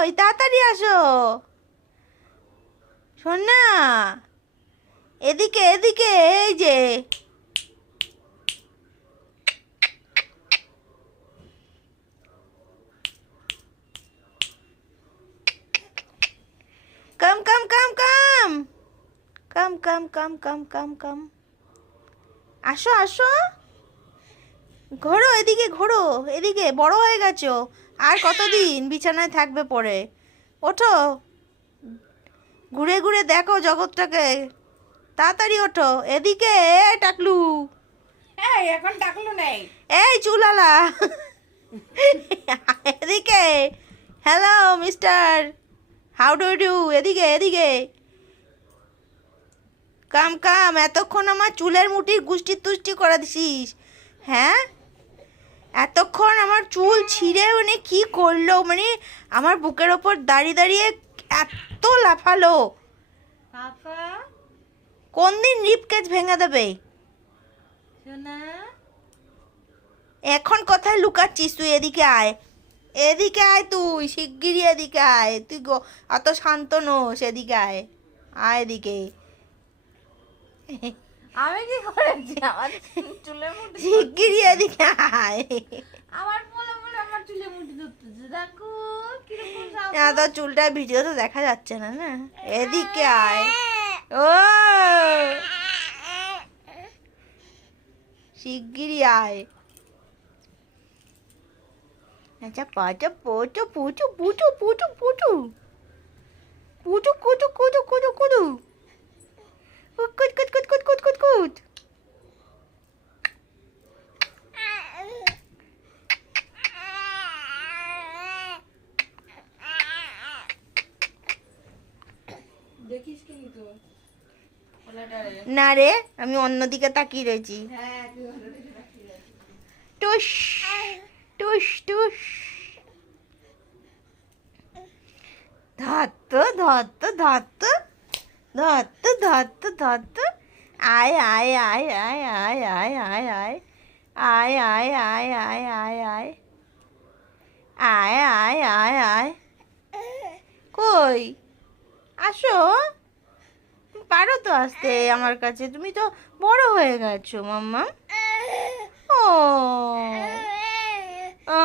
কই তাড়াতাড়ি আসো। শোন না, এদিকে এদিকে, এই যে কাম কাম কাম কাম কাম কাম কাম কাম কাম কাম, আসো আসো, ঘোরো এদিকে, ঘোরো এদিকে, বড় হয়ে গেছো, আর কতদিন বিছানায় থাকবে পড়ে? ওঠো, ঘুরে ঘুরে দেখো জগৎটাকে, তাড়াতাড়ি ওঠো এদিকে। টাকলু, এই এখন টাকলু নেই। এই চুলালা, এদিকে। Hello mister, how do do, এদিকে এদিকে, কাম কাম। এতক্ষণ আমার চুলের মুঠির গুষ্টি তুষ্টি করে দিছিস, হ্যাঁ? এতক্ষণ আমার চুল ছিঁড়ে মানে কি করলো, মানে আমার বুকের ওপর দাঁড়িয়ে দাঁড়িয়ে এত লাফালো। পাপা কোন দিন রিপকেজ ভেঙে দেবে? সোনা, এখন কোথায় লুকাচ্ছিস তুই? এদিকে আয়, এদিকে আয়, তুই শিগগিরই এদিকে আয়, তুই অত শান্ত নোস, এদিকে আয়, আয় এদিকে। আমি কি করেছি? আমার চুলে মুঠি শিগগিরই এদিকে আয়। আমার বলে বলে আমার চুলে মুঠি ধরতেছে, দেখো কিরকম না তোর চুলটা ভিডিও তো দেখা যাচ্ছে না, না এদিকে আয়। ও শিগগিরই আয়। আচ্ছা পাটা পোটো পুটু পুটু পুটু পুটু পুটু কুটু কুটু কুটু কুটু কুট কুট কুট কুট কুট কুট কুট কুট। দেখিস কি তো ওলাটারে। না রে, আমি অন্যদিকে তাকিয়ে রয়েছি। হ্যাঁ তুই ওলাটারে রাখি রাখি। টুস টুস টুস, ধত্ত ধত্ত ধত্ত ধত্ত ধত্ত ধত্ত, আয় আয় আয় আয় আয় আয় আয় আয় আয় আয় আয় আয় আয় আয় আয় আয় আয় আয়, কই আসো, পারো তো আসতে আমার কাছে, তুমি তো বড় হয়ে গেছো মাম্মা। ও ও